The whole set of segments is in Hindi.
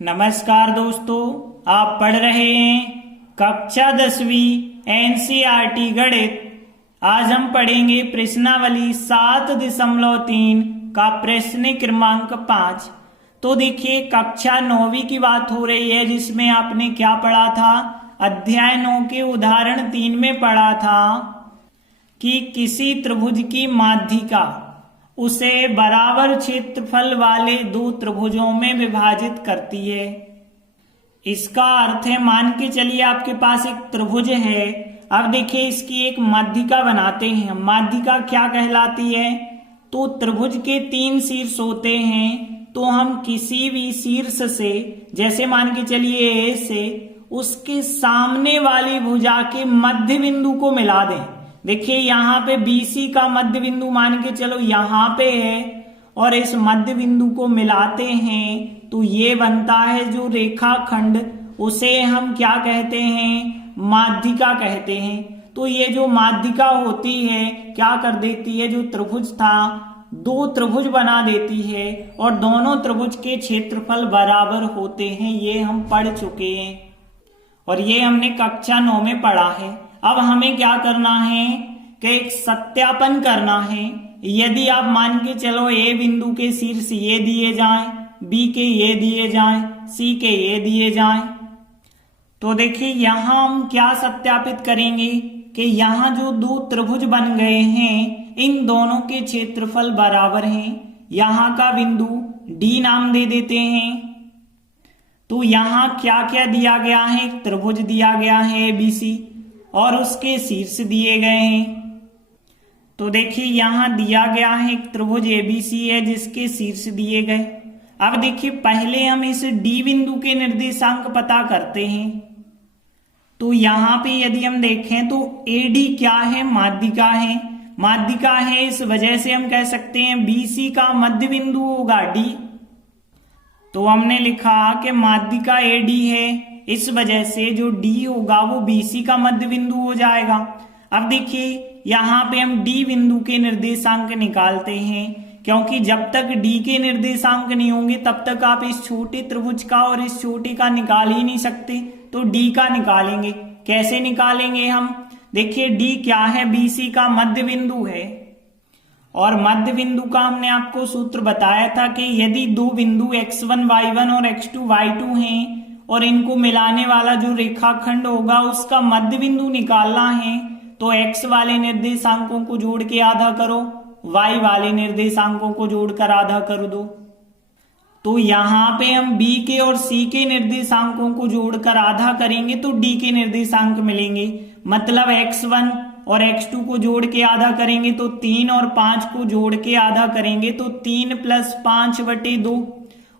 नमस्कार दोस्तों, आप पढ़ रहे हैं कक्षा 10वीं एनसीईआरटी गणित। आज हम पढ़ेंगे प्रश्नावली 7.3 का प्रश्न क्रमांक 5। तो देखिए, कक्षा 9वीं की बात हो रही है, जिसमें आपने क्या पढ़ा था? अध्याय 9 के उदाहरण 3 में पढ़ा था कि किसी त्रिभुज की माध्यिका उसे बराबर क्षेत्रफल वाले दो त्रिभुजों में विभाजित करती है। इसका अर्थ है, मान के चलिए आपके पास एक त्रिभुज है। अब देखिए, इसकी एक माध्यिका बनाते हैं। माध्यिका क्या कहलाती है? तो त्रिभुज के 3 शीर्ष होते हैं, तो हम किसी भी शीर्ष से, जैसे मान के चलिए ए से, उसके सामने वाली भुजा के मध्य बिंदु को मिला दें। देखिए, यहाँ पे BC का मध्य बिंदु मान के चलो यहाँ पे है, और इस मध्य बिंदु को मिलाते हैं तो ये बनता है जो रेखाखंड, उसे हम क्या कहते हैं? माध्यिका कहते हैं। तो ये जो माध्यिका होती है, क्या कर देती है? जो त्रिभुज था, दो त्रिभुज बना देती है, और दोनों त्रिभुज के क्षेत्रफल बराबर होते हैं। ये हम पढ़ चुके हैं और ये हमने कक्षा 9 में पढ़ा है। अब हमें क्या करना है कि एक सत्यापन करना है। यदि आप मान के चलो ए बिंदु के शीर्ष ये दिए जाएं, बी के ये दिए जाएं, सी के ये दिए जाएं, तो देखिए यहां हम क्या सत्यापित करेंगे कि यहां जो दो त्रिभुज बन गए हैं, इन दोनों के क्षेत्रफल बराबर हैं। यहां का बिंदु डी नाम दे देते हैं। तो यहां क्या क्या दिया गया है? एक त्रिभुज दिया गया है ABC, और उसके शीर्ष दिए गए हैं। तो देखिए, यहां दिया गया है एक त्रिभुज ABC है, जिसके शीर्ष दिए गए। अब देखिए, पहले हम इस D बिंदु के निर्देशांक पता करते हैं। तो यहां पे यदि हम देखें तो AD क्या है? माध्यिका है। माध्यिका है, इस वजह से हम कह सकते हैं BC का मध्य बिंदु होगा D। तो हमने लिखा कि माध्यिका AD है, इस वजह से जो D होगा वो BC का मध्य बिंदु हो जाएगा। अब देखिए, यहाँ पे हम D बिंदु के निर्देशांक निकालते हैं, क्योंकि जब तक D के निर्देशांक नहीं होंगे तब तक आप इस छोटे त्रिभुज का और इस छोटे का निकाल ही नहीं सकते। तो D का निकालेंगे। कैसे निकालेंगे हम? देखिए, D क्या है? BC का मध्य बिंदु है, और मध्य बिंदु का हमने आपको सूत्र बताया था कि यदि दो बिंदु x1 y1 और x2 y2 हैं, और इनको मिलाने वाला जो रेखाखंड होगा उसका मध्य बिंदु निकालना है, तो x वाले निर्देशांकों को जोड़ के आधा करो, y वाले निर्देशांकों को जोड़कर आधा कर दो। तो यहाँ पे हम b के और c के निर्देशांकों को जोड़कर आधा करेंगे तो d के निर्देशांक मिलेंगे। मतलब x1 और x2 को जोड़ के आधा करेंगे तो 3, और 5 को जोड़ के आधा करेंगे तो 3 + 5/2,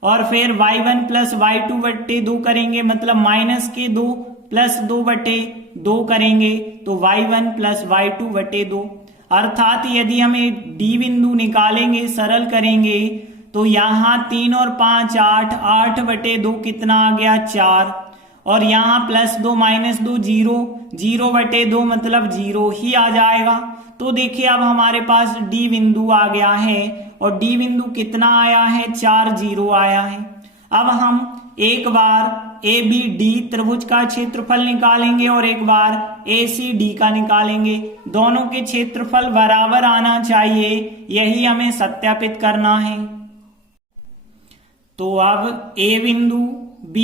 और फिर y1 + y2/2 करेंगे, मतलब -2 + 2/2 करेंगे तो y1 + y2/2। अर्थात यदि हमें D बिंदु निकालेंगे, सरल करेंगे, तो यहाँ 3 और 5 8, 8/2 कितना आ गया? 4, और यहाँ +2 -2 0, 0/2 मतलब 0 ही आ जाएगा। तो देखिए, अब हमारे पास D बिंदु आ गया है, और D बिंदु कितना आया है? 4 0 आया है। अब हम एक बार ABD त्रिभुज का क्षेत्रफल निकालेंगे और एक बार ACD का निकालेंगे। दोनों के क्षेत्रफल बराबर आना चाहिए, यही हमें सत्यापित करना है। तो अब A बिंदु, B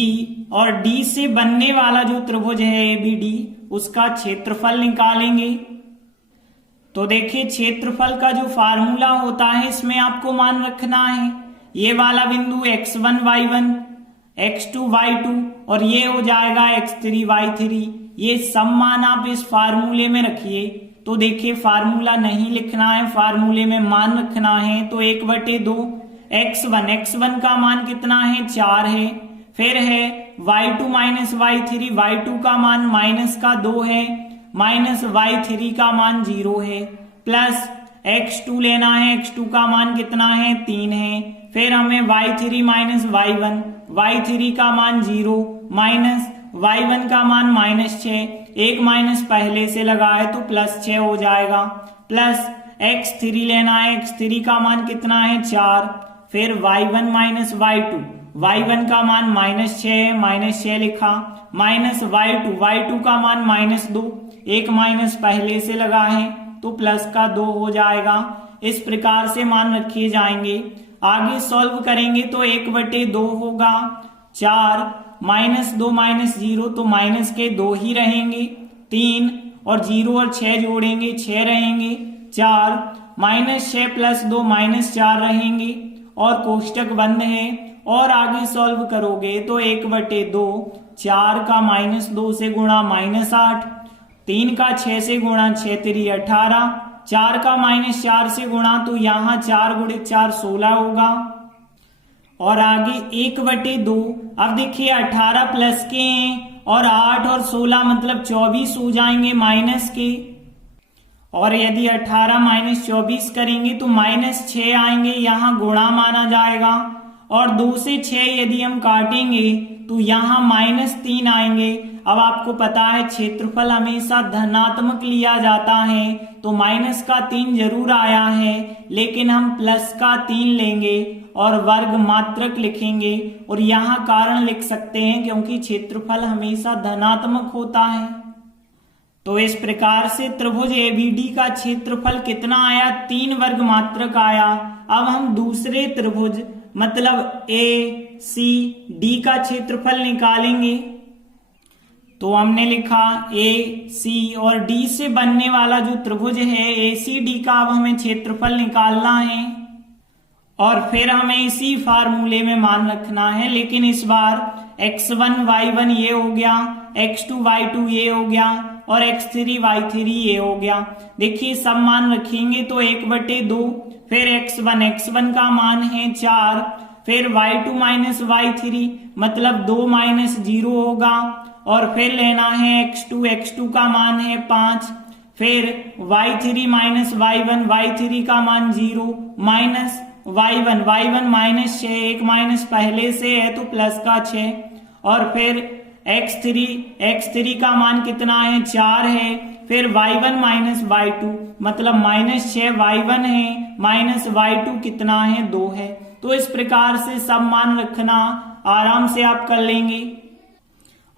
और D से बनने वाला जो त्रिभुज है ABD, उसका क्षेत्रफल निकालेंगे। तो देखिए, क्षेत्रफल का जो फार्मूला होता है, इसमें आपको मान रखना है ये वाला बिंदु x1 y1, x2 y2, और ये हो जाएगा x3 y3। ये सब मान आप इस फार्मूले में रखिए। तो देखिए, फार्मूला नहीं लिखना है, फार्मूले में मान रखना है। तो 1/2 x1 का मान कितना है? 4 है। फिर है y2 - y3, y2 का मान -2 है, -y3 का मान 0 है, प्लस x2 लेना है, x2 का मान कितना है? 3 है। फिर हमें y3 - y1, y3 का मान 0, माइनस y1 का मान -6, एक माइनस पहले से लगा है तो +6 हो जाएगा, प्लस x3 लेना है, x3 का मान कितना है? 4, फिर y1 - y2, y1 का मान -6 है, -6 लिखा, माइनस y2 का मान -2, एक माइनस पहले से लगा है तो प्लस का 2 हो जाएगा। इस प्रकार से मान रखे जाएंगे। आगे सॉल्व करेंगे तो 1/2 होगा, 4 -2 -0 तो माइनस के 2 ही रहेंगे, 3 और 0 और 6 जोड़ेंगे 6 रहेंगे, 4 -6 + 2 -4 रहेंगे और कोष्टक बंद है। और आगे सॉल्व करोगे तो 1/2, 4 का -2 से गुणा -8, 3 का 6 से गुणा 6 3 18, 4 का -4 से गुणा तो यहाँ 4 × 4 16 होगा। और आगे 1/2, अब देखिए 18 प्लस के हैं और 8 और 16 मतलब 24 हो जाएंगे माइनस के। और यदि 18 - 24 करेंगे तो -6 आएंगे, यहाँ गुणा माना जाएगा। और 2 से 6 यदि हम काटेंगे तो यहाँ -3 आएंगे। अब आपको पता है क्षेत्रफल हमेशा धनात्मक लिया जाता है तो -3 जरूर आया है, लेकिन हम +3 लेंगे और वर्ग मात्रक लिखेंगे और यहाँ कारण लिख सकते हैं क्योंकि क्षेत्रफल हमेशा धनात्मक होता है। तो इस प्रकार से त्रिभुज एबीडी का क्षेत्रफल कितना आया, 3 वर्ग मात्रक आया। अब हम दूसरे त्रिभुज मतलब ACD का क्षेत्रफल निकालेंगे। तो हमने लिखा AC और D से बनने वाला जो त्रिभुज है ACD का अब हमें क्षेत्रफल निकालना है और फिर हमें इसी फार्मूले में मान रखना है, लेकिन इस बार x1 y1 ये हो गया, x2 y2 ये हो गया और x3 y3 ये हो गया। देखिए सब मान रखेंगे तो 1/2, फिर x1 का मान है 4, फिर y2 - y3 मतलब 2 - 0 होगा और फिर लेना है x2 का मान है 5, फिर y3 - y1 का मान 0 माइनस y1 -6, एक माइनस पहले से है तो प्लस का 6 और फिर x3 का मान कितना है 4 है, फिर y1 - y2 मतलब -6 y1 है माइनस y2 कितना है 2 है। तो इस प्रकार से सब मान रखना आराम से आप कर लेंगे।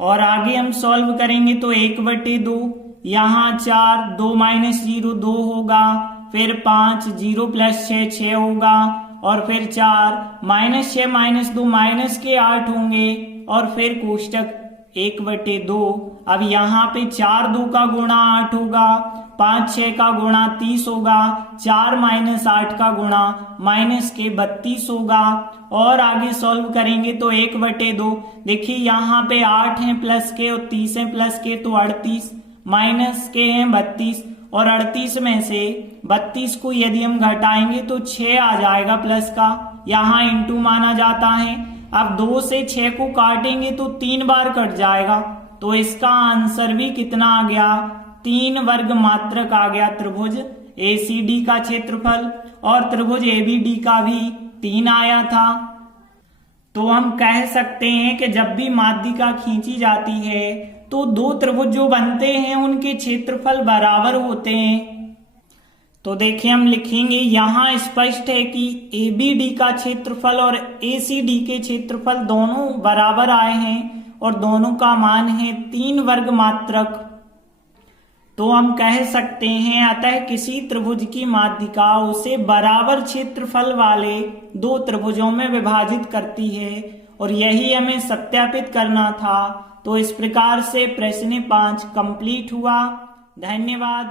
और आगे हम सॉल्व करेंगे तो 1/2, यहाँ 4 2 - 0 2 होगा, फिर 5 0 + 6 6 होगा और फिर 4 -6 - 2 -8 होंगे और फिर कोष्टक 1/2। अब यहाँ पे 4 2 का गुणा 8 होगा, 5 6 का गुणा 30 होगा, 4 - 8 का गुणा -32 होगा। और आगे सॉल्व करेंगे तो 1/2, देखिए यहाँ पे 8 हैं प्लस के और 30 हैं प्लस के तो 38, माइनस के हैं 32 और 38 में से 32 को यदि हम घटाएंगे तो 6 आ जाएगा प्लस का, यहाँ इंटू माना जाता है। अब 2 से 6 को काटेंगे तो 3 बार कट जाएगा, तो इसका आंसर भी कितना आ गया, 3 वर्ग मात्रक आ गया त्रिभुज ACD का क्षेत्रफल। और त्रिभुज ABD का भी 3 आया था। तो हम कह सकते हैं कि जब भी माध्यिका खींची जाती है तो 2 त्रिभुज जो बनते हैं उनके क्षेत्रफल बराबर होते हैं। तो देखिए हम लिखेंगे, यहाँ स्पष्ट है कि ABD का क्षेत्रफल और ACD के क्षेत्रफल दोनों बराबर आए हैं और दोनों का मान है 3 वर्ग मात्रक। तो हम कह सकते हैं अतः किसी त्रिभुज की माध्यिका उसे बराबर क्षेत्रफल वाले 2 त्रिभुजों में विभाजित करती है और यही हमें सत्यापित करना था। तो इस प्रकार से प्रश्न 5 कंप्लीट हुआ। धन्यवाद।